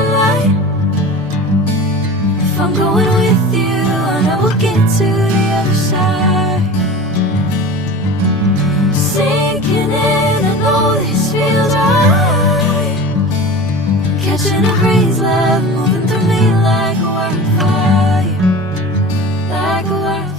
sunlight. If I'm going with you, I know we'll get to the other side. Sinking in, I know this feels right. Catching a breeze, love moving through me like a wildfire, like a wildfire.